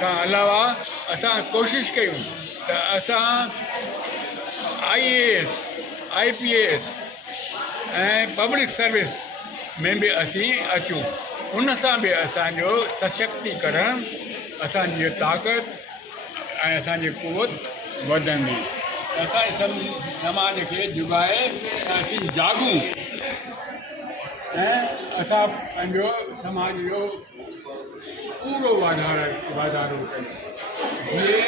खां अलावा असां कोशिशि कयूं त असां IAS IPS ऐं पब्लिक सर्विस में बि असीं अचूं। उन सां बि असांजो सशक्तिकरण, असांजी ताक़त ऐं असांजी कुवत वधंदी। असांजे समाज खे जुगाए असीं जागूं ऐं असां पंहिंजो समाज जो पूरो वाधारो कयूं, जीअं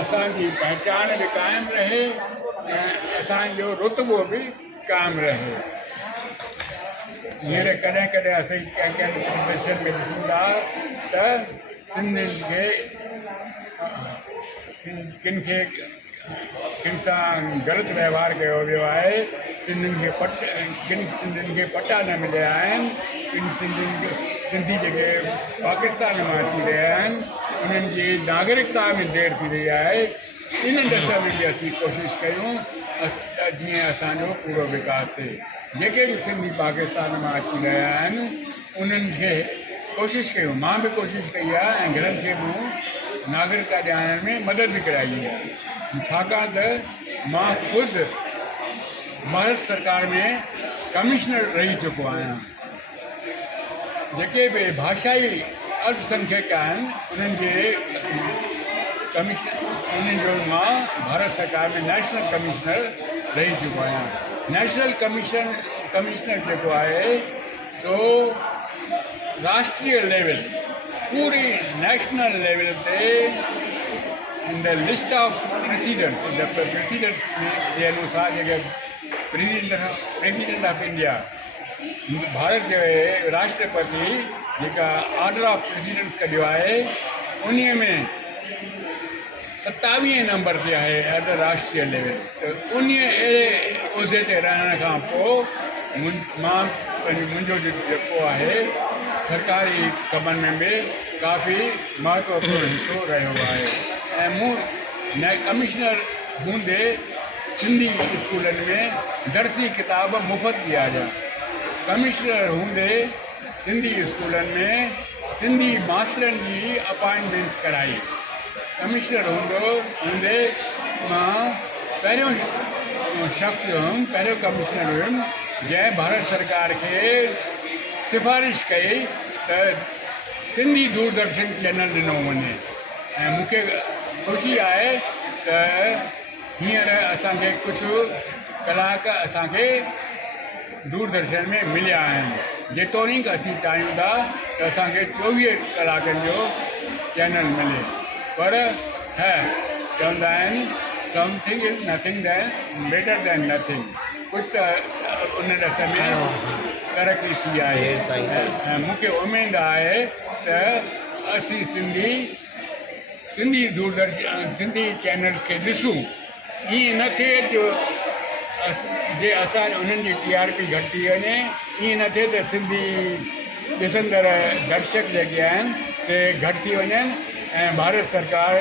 असांजी पहचान बि क़ाइमु रहे ऐं असांजो रुतबो बि क़ाइमु रहे। हींअर कॾहिं कॾहिं असीं कंहिं टेलीविज़न में ॾिसूं था त सिंधियुनि खे किन सां ग़लति व्यवहार कयो वियो आहे, किन सिंधियुनि खे पटा न मिलिया आहिनि, किन सिंधी जेके पाकिस्तान मां अची रहिया आहिनि उन्हनि जी नागरिकता में देरि थी रही आहे। इन दिशा में बि असीं कोशिशि कयूं जीअं असांजो पूरो विकास थिए। जेके बि सिंधी पाकिस्तान मां अची रहिया आहिनि उन्हनि खे कोशिशि कयूं, मां बि कोशिशि कई आहे ऐं घरनि खे मूं नागरिकता ॾियारण में मदद बि कराई आहे, छाकाणि त मां ख़ुदि भारत सरकार में कमिश्नर रही चुको आहियां। जेके बि भाषाई अल्पसंख्यक आहिनि उन्हनि जो मां भारत सरकार में नेशनल कमिश्नर रही चुको आहियां। नेशनल कमिश्नर जेको आहे सो राष्ट्रीय लेवल, पूरी नेशनल लेवल ते in the list of presidents जे अनुसार जेके प्रेसिडेंट ऑफ इंडिया, भारत जे राष्ट्रपति जेका ऑर्डर ऑफ प्रेसिडेंट्स कढियो आहे उन में 27 नंबर ते आहे एट द राष्ट्रीय लेवल। त उन अहिड़े उहिदे ते रहण खां पोइ मां मुंहिंजो जेको आहे सरकारी कमनि में बि काफ़ी महत्वपूर्ण हिसो रहियो आहे ऐं मूं कमिश्नर हूंदे सिंधी स्कूलनि में दर्सी किताब मुफ़्त ॾियारिया। कमिश्नर हूंदे सिंधी स्कूलनि में सिंधी मास्तरनि जी अपॉइंटमेंट कराई। कमिश्नर हूंदे मां पहिरियों शख़्स हुयुमि, पहिरियों कमिश्नर हुयुमि जंहिं भारत सरकार खे सिफ़ारिश कई त सिंधी दूरदर्शन चैनल ॾिनो वञे ऐं मूंखे ख़ुशी आहे त हींअर असांखे कुझु कलाक असांखे दूरदर्शन में मिलिया आहिनि, जेतोणीकि असीं चाहियूं था त असांखे 24 कलाकनि जो चैनल मिले। पर चवंदा आहिनि something is nothing better than nothing. कुझु त उन रस्ते में तरक़ी थी आहे ऐं मूंखे उमेदु आहे त असीं सिंधी दूरदर्शन सिंधी चैनल्स खे ॾिसूं। ईअं न थिए जो असां उन्हनि जी TRP घटि थी वञे, ईअं न थिए त सिंधी ॾिसंदड़ दर्शक जेके आहिनि से घटि थी वञनि ऐं भारत सरकार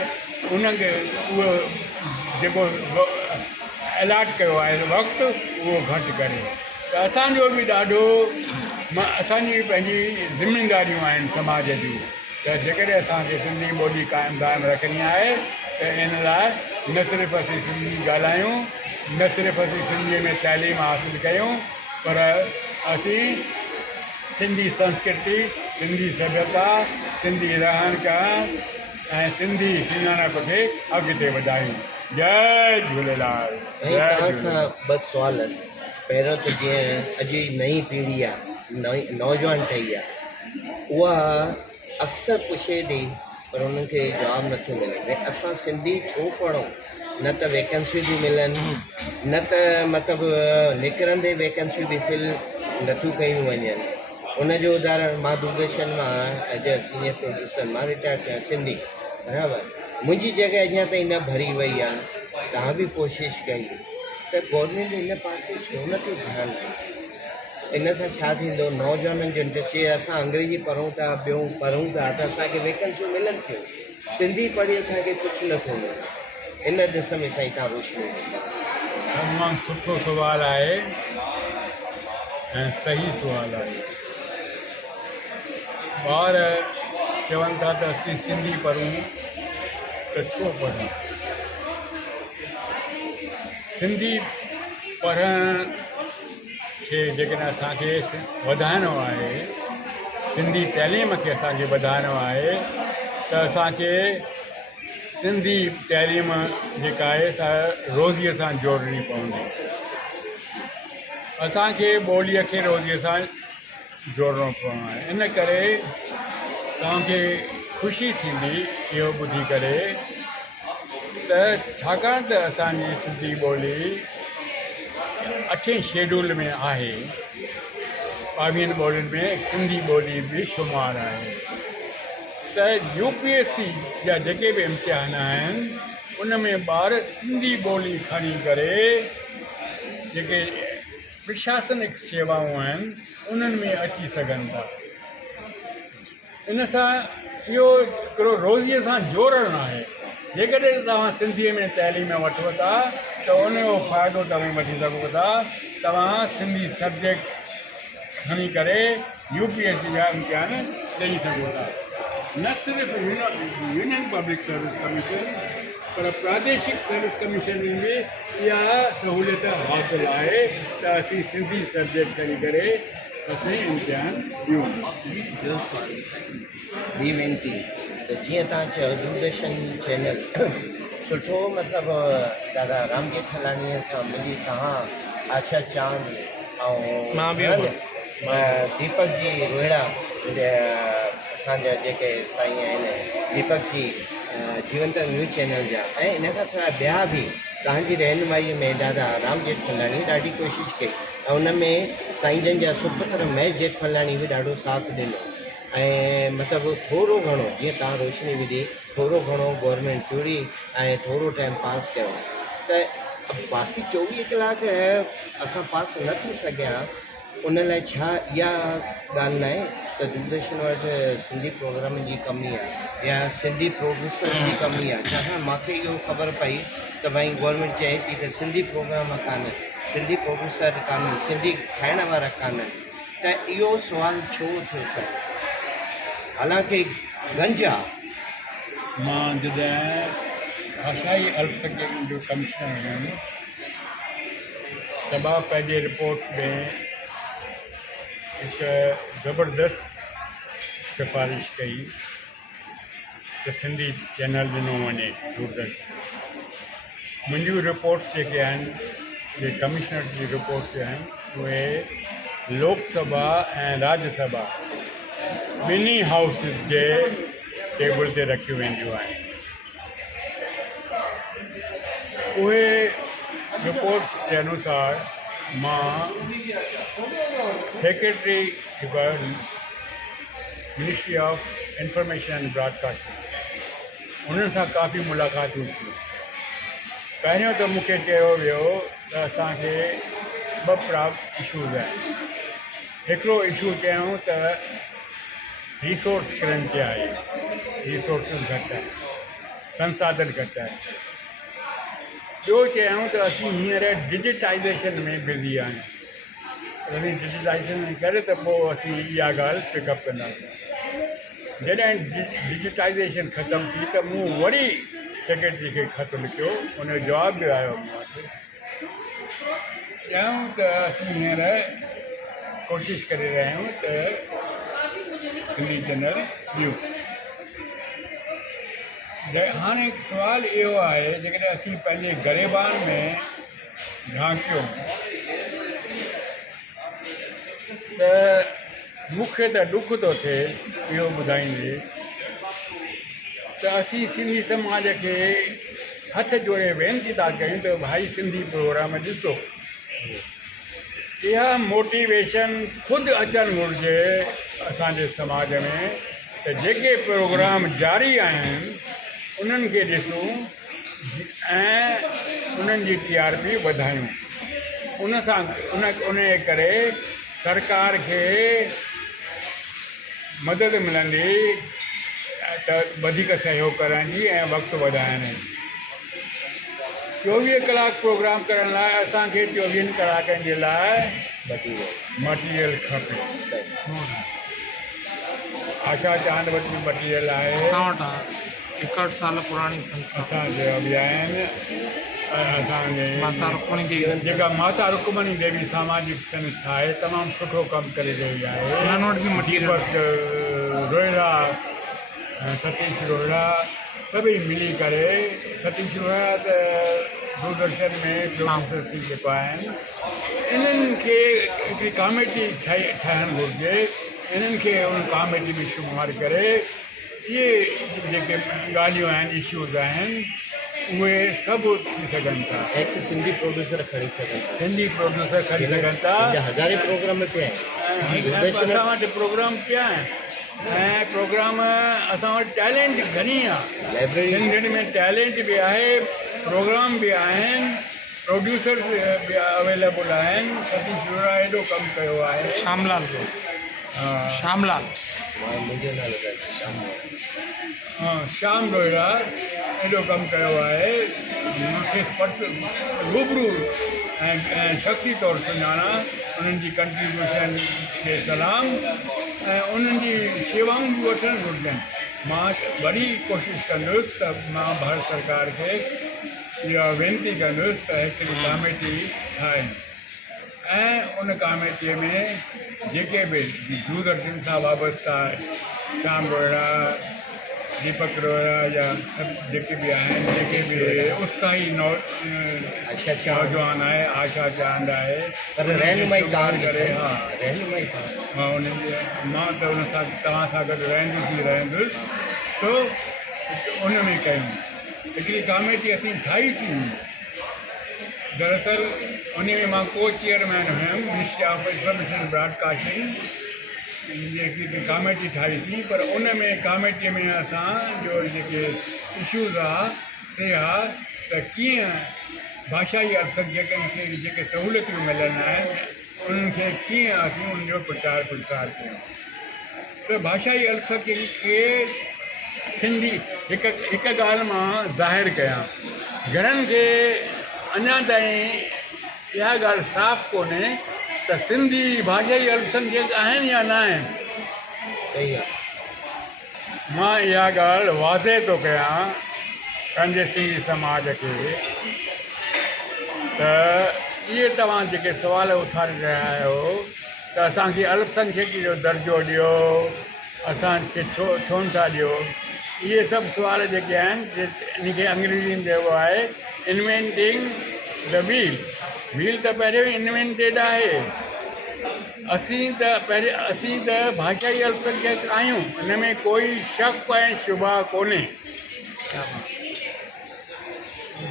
उनखे उहो जेको अलॉट कयो आहे वक़्तु उहो घटि करे। त असांजो बि ॾाढो असांजी पंहिंजी ज़िमेदारियूं आहिनि समाज जूं, त जेकॾहिं असांखे सिंधी ॿोली क़ाइमु रखणी आहे त इन लाइ न सिर्फ़ु असीं सिंधी ॻाल्हायूं, न सिर्फ़ु असीं सिंधीअ में तइलीम हासिलु कयूं, पर असीं सिंधी संस्कृति, सिंधी सभ्यता, सिंधी रहण करण ऐं सिंधी सुञाणप खे अॻिते वधायूं। जय झूलेलाल। ॿ सुवाल। पहिरियों त जीअं अॼु जी नई पीढ़ी आहे, नौजवान ठही आहे, उहा अक्सर पुछे थी पर उन्हनि खे जवाबु नथो मिले भई असां सिंधी छो पढ़ूं। न त वैकेंसियूं थी मिलनि, न त मतिलबु निकिरंदे वैकेंसियूं बि फिल नथियूं कयूं वञनि। उनजो उदाहरण मां दूरदर्शन मां एज अ सीनियर प्रोड्यूसर मां रिटायर थिया सिंधी, बराबरि। मुंहिंजी जॻह अञा ताईं न भरी वई आहे, तव्हां बि कोशिशि कई त गवर्नमेंट इन पासे छो नथो ध्यानु ॾिए। इन सां छा थींदो, नौजवाननि जो इंट्रस्ट आहे। असां अंग्रेजी पढ़ूं था, ॿियूं पढ़ूं था त असांखे वैकेंसियूं मिलनि थियूं, सिंधी पढ़ी असांखे कुझु नथो मिले। इन दिस में साईं तव्हां रोशनी तमामु सुठो सुवालु आहे ऐं सही सुवालु आहे। ॿार चवनि था त असीं सिंधी पढ़ूं त छो पढ़ूं। सिंधी पढ़ण खे जेकॾहिं असांखे वधाइणो आहे, सिंधी तइलीम खे असांखे वधाइणो आहे, त असांखे सिंधी तइलीम जेका आहे सा रोज़ीअ सां जोड़णी पवंदी। असांखे ॿोलीअ खे रोज़ीअ सां जोड़णो पवंदो आहे। इन करे तव्हांखे ख़ुशी थींदी इहो ॿुधी करे त छाकाणि त असांजी सिंधी ॿोली 8 शेड्यूल में आहे, 22 ॿोलियुनि में सिंधी ॿोली बि शुमारु आहे। त UPSC जा जेके बि इम्तिहान आहिनि उन में ॿार सिंधी ॿोली खणी करे जेके प्रशासनिक शेवाऊं आहिनि उन्हनि में अची सघनि था। इन सां इहो हिकिड़ो रोज़ीअ सां जोड़णु आहे। जेकॾहिं तव्हां सिंधीअ में तइलीम वठो था त उनजो फ़ाइदो तव्हां वठी सघो था। तव्हां सिंधी सब्जेक्ट खणी करे UPSC जा इम्तिहान ॾेई सघो था। न सिर्फ़ु यूनियन पब्लिक सर्विस कमीशन पर प्रादेशिक सर्विस कमीशन में बि इहा सहूलियत हासिलु आहे त असीं सिंधी सब्जेक्ट खणी करे असीं इम्तिहान ॾियूं। ॿी वेनती त जीअं तव्हां चयो दूरदर्शन चैनल सुठो मतिलबु दादा राम जेठमलानीअ सां मिली तव्हां आशा चांद ऐं दीपक जी रोहिड़ा असांजा जेके साईं आहिनि दीपक जी जीवंत न्यूज़ चैनल जा, ऐं इन खां सवाइ ॿिया बि तव्हांजी रहनुमाईअ में दादा राम जेठमलानी ॾाढी कोशिशि कई ऐं उन में साईं जन जा सुपुत्र महेश जेठमलानी बि ॾाढो साथ ॾिनो। ऐं मतिलबु थोरो घणो जीअं तव्हां रोशनी विधी थोरो घणो गवर्नमेंट चूड़ी ऐं थोरो टाइम पास कयो त बाक़ी 24 कलाक असां पास न थी सघिया। उन लाइ छा इहा ॻाल्हि न आहे त दूरदर्शन वटि सिंधी प्रोग्राम जी कमी आहे या सिंधी प्रोड्यूसर जी कमी आहे? छाकाणि मूंखे इहो ख़बर पई त भई गवर्नमेंट चए थी त सिंधी प्रोग्राम कान्हे, सिंधी प्रोड्यूसर कान्हनि, सिंधी ठाहिण वारा कान्हनि। त इहो सुवालु छो थियो सर? हालांकि गंज आहे। मां जॾहिं भाषाई अल्पसंख्यकनि जो कमिश्नर हुयुमि त मां पंहिंजे रिपोर्ट में हिकु ज़बरदस्त सिफ़ारिश कई त सिंधी चैनल ॾिनो वञे दूरदर्शन। मुंहिंजियूं रिपोर्ट्स जेके आहिनि जे कमिश्नर जी रिपोर्ट्स आहिनि उहे लोकसभा ऐं राज्यसभा ॿिन्ही हाउसिस जे टेबल ते रखियूं वेंदियूं आहिनि। उहे रिपोर्ट्स जे अनुसार मां secretary ministry of information and broadcasting उन्हनि सां काफ़ी मुलाक़ातूं थियूं। पहिरियों त मूंखे चयो वियो त असांखे 2 इशूज़ आहिनि। हिकिड़ो इशू चयूं त रिसोर्स क्रंच आहे, रिसोर्सिस घटि आहे, संसाधन घटि आहे। ॿियो चयूं त असीं हींअर डिजिटाइज़ेशन में बिज़ी आहियूं। यदि डिजिटाइज़ेशन करे त पोइ असीं इहा ॻाल्हि पिकअप कंदासीं। जॾहिं डिजिटाइज़ेशन ख़तमु थी त मूं वरी सेक्रेटरी खे ख़त लिखियो, उनजो जवाबु बि आयो मूंखे। चयूं त असीं हींअर कोशिशि करे रहिया आहियूं त सिंधी चैनल ॾियूं। हाणे सुवालु इहो आहे जेकॾहिं असीं पंहिंजे ग़रीबान में झांकियूं त मूंखे त ॾुख थो थिए इहो ॿुधाईंदे त असीं सिंधी समाज खे हथ जोड़े वेनिती था कयूं त भाई सिंधी प्रोग्राम ॾिसो। इहा मोटिवेशन ख़ुदि अचणु घुरिजे असांजे समाज में त जेके प्रोग्राम जारी आहिनि उन्हनि खे ॾिसूं ऐं उन्हनि जी TRP वधायूं। उन सां उन करे सरकार खे मदद मिलंदी त वधीक सहयोग करण जी ऐं वक़्तु वधाइण जी। 24 कलाक प्रोग्राम करण लाइ असांखे 24 कलाकनि जे लाइ मटीरियल खपे। आशा चांद वटि बि मटीरियल आहे, असां वटि आहे 61 साल पुराणी संस्था असांजे बि आहिनि। असांजे माता रुक्मणी देवी जेका माता रुक्मणी देवी सामाजिक संस्था आहे, तमामु सुठो कमु करे रही आहे। उन्हनि वटि बि मटीरियल दीपक रोहिड़ा, सतीश रोहिड़ा सभई मिली करे, सतीश रोहिड़ा त दूरदर्शन में प्रोड्यूसर थी जेको आहिनि, इन्हनि खे हिकिड़ी कॉमेडी ठाहिणु घुरिजे। इन्हनि खे उन कॉमेडी में शुमारु करे इहे जेके ॻाल्हियूं आहिनि, इश्यूज़ आहिनि, उहे सभु थी सघनि था। एक्स सिंधी प्रोड्यूसर खणी सघनि था, सिंधी प्रोड्यूसर खणी सघनि था। हज़ारे प्रोग्राम पिया आहिनि, असां वटि प्रोग्राम पिया आहिनि ऐं प्रोग्राम असां वटि टैलेंट घणी आहे। लाइब्रेरी सिंधियुनि में टैलेंट बि आहे, प्रोग्राम बि आहिनि, प्रोड्यूसर्स बि अवेलेबल आहिनि। सतीश रोहिड़ा एॾो कमु कयो आहे। श्यामलाल जो श्यामलाल मुंहिंजो नालो आहे श्याम रोहिड़ा एॾो कमु कयो आहे। मूंखे रूबरू ऐं शख़्सी तौरु सुञाणा। उन्हनि जी कंट्रीब्यूशन खे सलाम ऐं उन्हनि जी शेवाऊं बि वठणु घुरिजनि। मां वरी कोशिशि कंदुसि त मां भारत सरकार खे इहा वेनिती कंदुसि त हिकिड़ी कमेटी ठाहिनि ऐं उन कमेटीअ में जेके बि दूरदर्शन सां वाबस्ता श्याम रोहिड़ा, दीपक रोहिड़ा या सभु जेके बि आहिनि, जेके बि उत्साही आशा चांद नौजवान आहे, आशा चांद आहे, पर रहनुमाई तव्हां करे हा रहनुमाई मां उन्हनि जे मां त उन सां तव्हां सां गॾु रहंदुसि। सो उन में कयूं हिकिड़ी कमेटी असीं ठाहीसीं। दरअसल उन में मां को चेयरमैन हुयुमि, मिनिस्ट्री ऑफ इंफॉर्मेशन ब्रॉडकास्टिंग जेकी कमेटी ठाहीसीं। पर उन में कमेटीअ में असांजो जेके इशूज़ आहे से आहे त कीअं भाषाई अल्पसंख्यकनि खे जेके सहूलियतूं मिलनि आहिनि, उन्हनि खे कीअं असीं उनजो प्रचार प्रसार कयूं। त भाषाई अल्पसंख्यक खे सिंधी हिकु ॻाल्हि मां ज़ाहिरु कयां, घणनि खे अञा ताईं इहा ॻाल्हि साफ़ु कोन्हे त सिंधी भाषाई अल्पसंख्यक आहिनि या न आहिनि। सही आहे। मां इहा ॻाल्हि वाज़े थो कयां पंहिंजे सिंधी समाज खे त इहे तव्हां जेके सुवाल उथारे रहिया आहियो त असांखे अल्पसंख्यक जो दर्जो ॾियो, असांखे छो नथा ॾियो, इहे सभु सुवाल जेके आहिनि इनखे अंग्रेज़ी में चइबो आहे इन्वेंटिंग द व्हील। व्हील त पहिरियों ई इन्वेंटेड आहे। असीं त भाषाई अल्पसंख्यक आहियूं, हिन में कोई शक ऐं शुबा कोन्हे।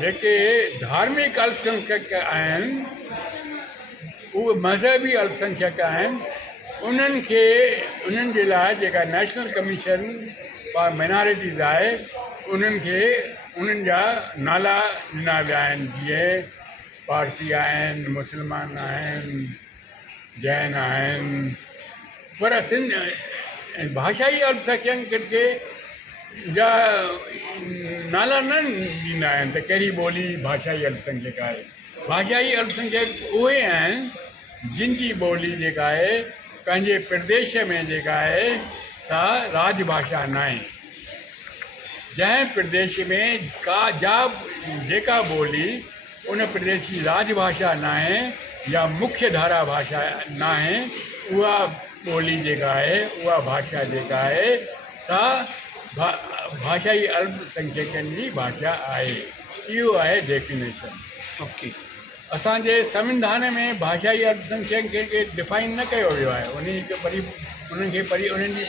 जेके धार्मिक अल्पसंख्यक आहिनि, उहे मज़हबी अल्पसंख्यक आहिनि, उन्हनि जे लाइ जेका नेशनल कमीशन फॉर माइनॉरिटीज़ आहे, उन्हनि जा नाला ॾिना विया आहिनि। जीअं पारसी आहिनि, मुस्लमान आहिनि, जैन आहिनि, पर भाषाई अल्पसंख्यक खे जा नाला न ॾींदा आहिनि त कहिड़ी ॿोली भाषाई अल्पसंख्यक आहे। भाषाई अल्पसंख्यक उहे आहिनि जिन जी ॿोली जेका आहे पंहिंजे प्रदेश में जेका आहे सा राजभाषा न आहे। जंहिं प्रदेश में जेका ॿोली उन प्रदेश जी राजभाषा न आहे या मुख्य धारा भाषा न आहे, उहा ॿोली जेका आहे, उहा भाषा जेका आहे सा भाषाई अल्पसंख्यकनि जी भाषा आहे। इहो आहे डेफिनेशन। ओके। असांजे संविधान में भाषाई अल्पसंख्यक खे डिफाइन न कयो वियो आहे, उन्हनि जी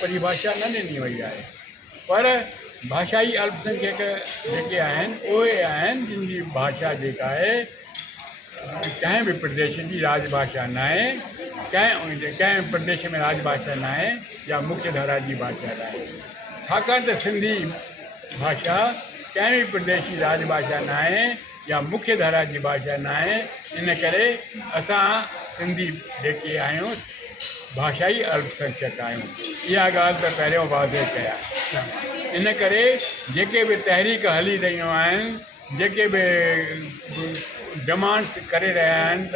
परिभाषा न ॾिनी वई आहे। पर भाषाई अल्पसंख्यक जेके आहिनि उहे आहिनि जिन जी भाषा जेका आहे कंहिं बि प्रदेश जी राजभाषा न आहे, कंहिं प्रदेश में राजभाषा न आहे या मुख्य धारा जी भाषा न आहे। छाकाणि त सिंधी भाषा कंहिं बि प्रदेश जी राजभाषा न आहे या मुख्य धारा जी भाषा न आहे, इन करे असां सिंधी जेके आहियूं भाषाई अल्पसंख्यक आहियूं। इहा ॻाल्हि त पहिरियों वाज़े कया। इन करे जेके बि तहरीक हली रहियूं आहिनि, जेके बि डिमांड्स करे रहिया आहिनि त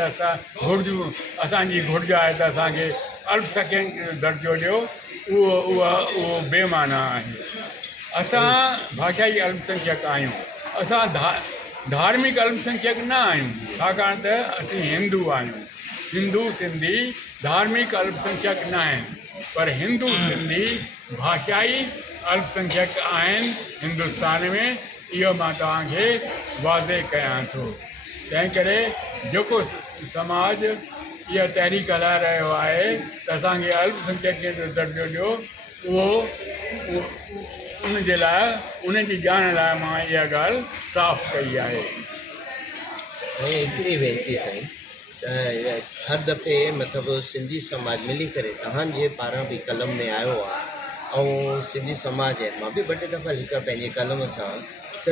असांजी घुर्ज आहे त असांखे अल्पसंख्यक दर्जो ॾियो, उहो बेमाना आहे। असां भाषाई अल्पसंख्यक आहियूं, असां धार्मिक अल्पसंख्यक न आहियूं, छाकाणि त असीं हिंदू आहियूं। हिंदू सिंधी धार्मिक अल्पसंख्यक न आहिनि, पर हिंदू सिंधी भाषाई अल्पसंख्यक आहिनि हिंदुस्तान में। इहो मां तव्हांखे वाज़े कयां थो। तंहिं करे जेको समाज इहा तहरीक हलाए रहियो आहे त असांखे अल्पसंख्यक जो दर्जो ॾियो, उहो उनजे लाइ, उनजी ॼाण लाइ मां इहा ॻाल्हि साफ़ कई आहे। साईं हिकिड़ी वेनती साईं, त हर दफ़े मतिलबु सिंधी समाज मिली करे तव्हांजे पारां बि कलम में आयो आहे, ऐं सिंधी समाज आहे, मां बि ॿ टे दफ़ा लिखा पंहिंजे कलम सां, त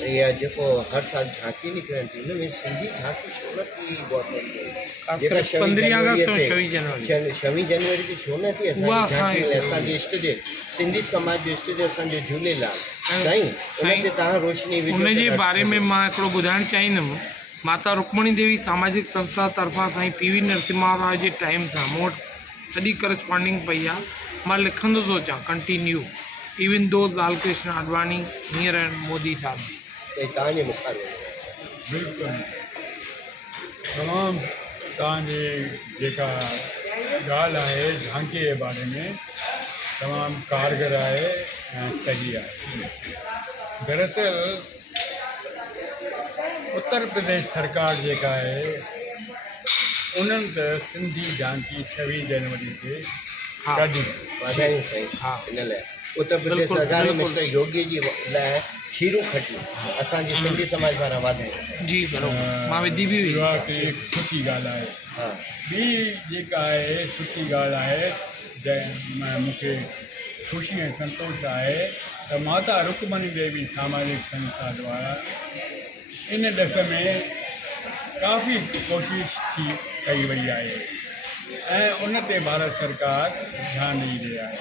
इहा जेको हर साल झांकी निकिरनि थी, हुन में सिंधी झांकी छो न थी गवर्नमेंट में, जेका 15 अगस्त ऐं 26 जनवरी 26 जनवरी ते छो न थी असांजी झांकी में? असांजे इष्टदेव सिंधी समाज जो इष्टदेव असांजो झूलेलाल साईं, उन ते तव्हां रोशनी विझो। उनजे बारे में मां हिकिड़ो ॿुधाइणु चाहींदुमि। माता रुक्मणी देवी सामाजिक संस्था तरफ़ां साईं PV नरसिम्हा राव जे टाइम सां मूं वटि सॼी करस्पॉन्डिंग पई आहे। मां लिखंदो थो अचां continue, even though Lal Krishna Advani near and Modi साहब जी। तव्हांजे मुखार बिल्कुलु तमामु तव्हांजी जेका ॻाल्हि आहे झांकीअ जे बारे में तमामु कारगर आहे ऐं सही आहे। दरअसल उत्तर प्रदेश सरकार जेका आहे उन्हनि त सिंधी झांकी 26 जनवरी ते कढी। वाधायूं साईं। हा, इन लाइ उत्तर प्रदेश सरकार बिल्कुलु। मिस्टर योगी जी लाइ खीरूं खटियूं, असांजे सिंधी समाज पारां वाधायूं। जी बराबरि, मां विधी बि हुई। इहा हिकिड़ी सुठी ॻाल्हि आहे। हा, ॿी जेका आहे सुठी ॻाल्हि आहे, जंहिं मूंखे ख़ुशी ऐं संतोष आहे त माता रुक्मणी देवी सामाजिक संस्था द्वारा इन ॾस में काफ़ी कोशिश थी कई वई आहे ऐं उन ते भारत सरकार ध्यानु ॾेई रही आहे।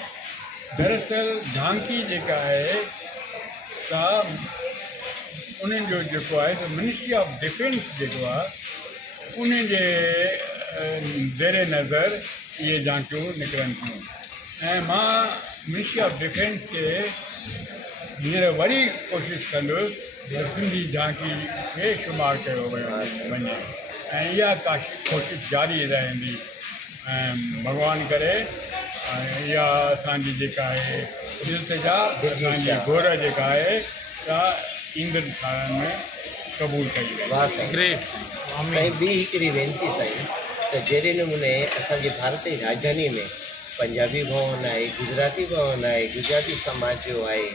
दरअसल झांकी जेका आहे सा उन्हनि जो जेको आहे त मिनिस्ट्री ऑफ डिफेंस जेको आहे उन जे ज़ेर नज़र इहे झांकियूं निकिरनि थियूं ऐं मां मिनिस्ट्री ऑफ डिफेंस खे हींअर वरी कोशिशि कंदुसि त सिंधी झांकी खे शुमारु कयो वियो वञे ऐं इहा कोशिशि जारी रहंदी। ऐं भॻवानु करे इहा असांजी जेका आहे इल्तिजा, असांजी घुर जेका आहे सा ईंदड़ सालनि में क़बूल कई वई। वाह साईं, ग्रेट साईं। साईं ॿी हिकिड़ी वेनती साईं, त जहिड़े नमूने असांजे भारत जी राजधानी में पंजाबी भवन आहे, गुजराती भवन आहे, गुजराती समाज जो आहे,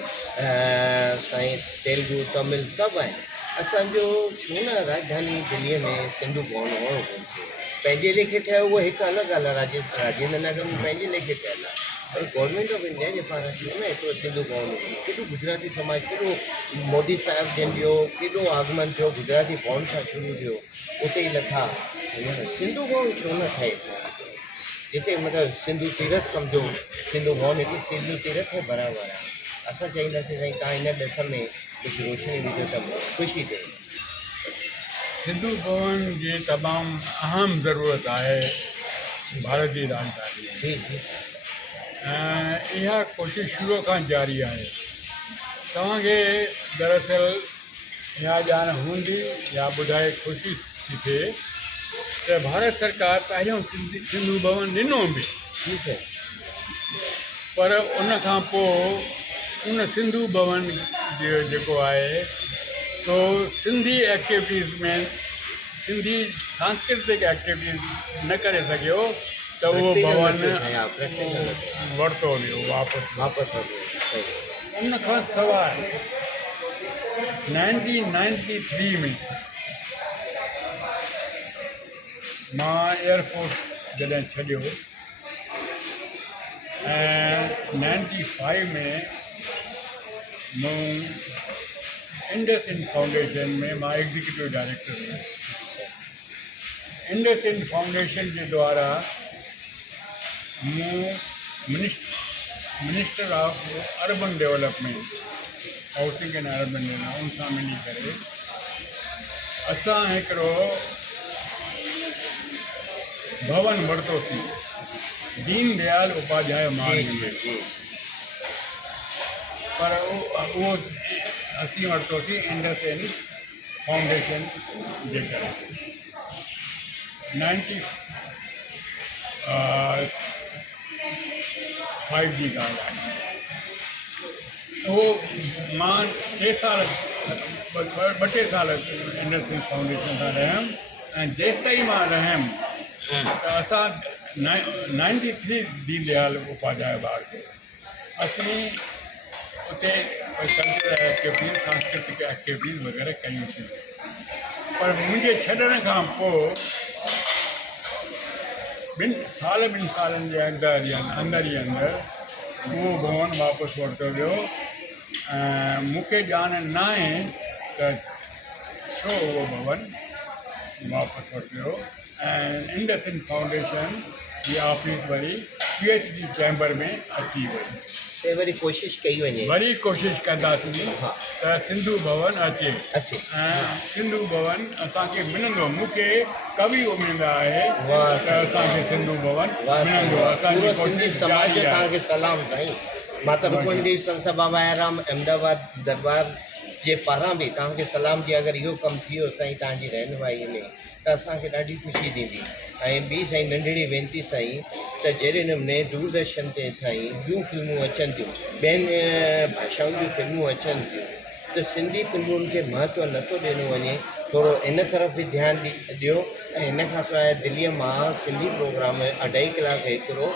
साईं तेलुगु तमिल सभु आहे, असांजो छो न राजधानी दिल्लीअ में सिंधु भवन हुअणु घुरिजे। पंहिंजे लेखे ठहियो उहो हिकु अलॻि ॻाल्हि आहे, राजेंद्र नगर में पंहिंजे लेखे ठहियलु आहे, पर गवर्नमेंट ऑफ इंडिया जे पारां छो न हिकिड़ो सिंधु भवन हुजे। केॾो गुजराती समाज, केॾो मोदी साहिब जन जो केॾो आगमन थियो, गुजराती भवन सां शुरू थियो, उते ई लथा सिंधु भवन छो न ठहे असांखे, जिते मतिलबु सिंधु तीरथ सम्झो, सिंधु भवन हिकु सिंधु तीरथ जे बराबरि आहे। असां चाहींदासीं साईं तव्हां इन ॾिस में कुझु रोशनी विझो त ख़ुशी थिए। सिंधु भवन जी तमामु अहम ज़रूरत आहे भारत जी राजधानी में। जी जी ऐं इहा कोशिशि शुरू खां जारी आहे। तव्हांखे दरअसल इहा ॼाण हूंदी या ॿुधाए ख़ुशी थी थिए त भारत सरकार पहिरियों सिंधु भवन ॾिनो बि, जी साईं, पर उन खां पोइ उन सिंधु भवन जो जेको आहे सो सिंधी एक्टिविटीज़ में, सिंधी सांस्कृतिक एक्टिविटीज़ न करे सघियो त उहो भवन वरितो वियो वापसि वठो। उन खां सवाइ 1993 में मां एयरफोर्स जॾहिं छॾियो ऐं 95 में मूं इंडसइंड फाउंडेशन में मां एग्जीक्यूटिव डायरेक्टर हुयुसि। इंडसइंड फाउंडेशन जे द्वारा मूं minister of urban development, housing and urban development, उन सां मिली करे असां हिकिड़ो भवन वरितोसीं दीन दयाल उपाध्याय मार्ग जी में जी पर उहो असीं वरितोसीं इंडसइंड फाउंडेशन जे करे 95 जी ॻाल्हि आहे। उहो मां टे साल ॿ टे साल इंडसइंड फाउंडेशन सां रहियुमि ऐं जेसि ताईं मां रहियुमि त असां 93 दीन दयाल उपाध्याय बाग असीं उते कल्चरल एक्टिविटीज़ सांस्कृतिक एक्टिविटीज़ वग़ैरह कयूंसीं। पर मुंहिंजे छॾण खां पोइ ॿिनि सालनि जे अंदरि ई उहो भवन वापसि वरितो वियो ऐं मूंखे ॼाण न आहे त छो उहो भवन वापसि वरितो वियो ऐं इंडसइंड फाउंडेशन जी ऑफिस वरी PhD चैम्बर में अची वई। ते वरी कोशिशि कई वञे वरी कोशिशि कंदासीं हा त सिंधु भवन अचे अचे ऐं सिंधु भवन असांखे मिलंदो। मूंखे कवि उमेद आहे वाह त असांखे सिंधु भवन वाह मिलंदो। पूरो असांजी सिंधी कोशिशि समाज जारी आहे। तव्हांखे सलाम साईं। माता रुक्मणी देवी संस्था बाबा आयाराम अहमदाबाद दरबार जे पारां बि तव्हांखे सलाम जी अगरि इहो कमु थी वियो साईं तव्हांजी रहनुमाई में त असांखे ॾाढी ख़ुशी थींदी। ऐं ॿी साईं नंढड़ी वेनती साईं त जहिड़े नमूने दूरदर्शन ते साईं ॿियूं फिल्मूं अचनि थियूं ॿियनि भाषाउनि जूं फिल्मूं अचनि थियूं त सिंधी फिल्मुनि खे महत्व नथो ॾिनो वञे। थोरो इन तरफ़ बि ध्यानु ॾियो। ऐं इन खां सवाइ दिल्लीअ मां सिंधी प्रोग्राम 2.5 कलाक हिकिड़ो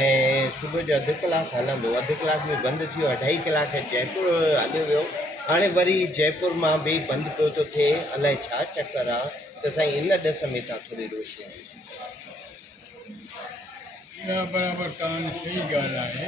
ऐं सुबुह जो अधु कलाकु हलंदो, अधु कलाक में बंदि थियो, 2.5 कलाक जयपुर हलियो वियो। हाणे वरी जयपुर मां बि बंदि पियो थो थिए। अलाए छा चकर आहे त साईं इन ॾिस में तव्हां थोरी रोशनी ॾिजो। इहा बराबरि तव्हांजी सही ॻाल्हि आहे।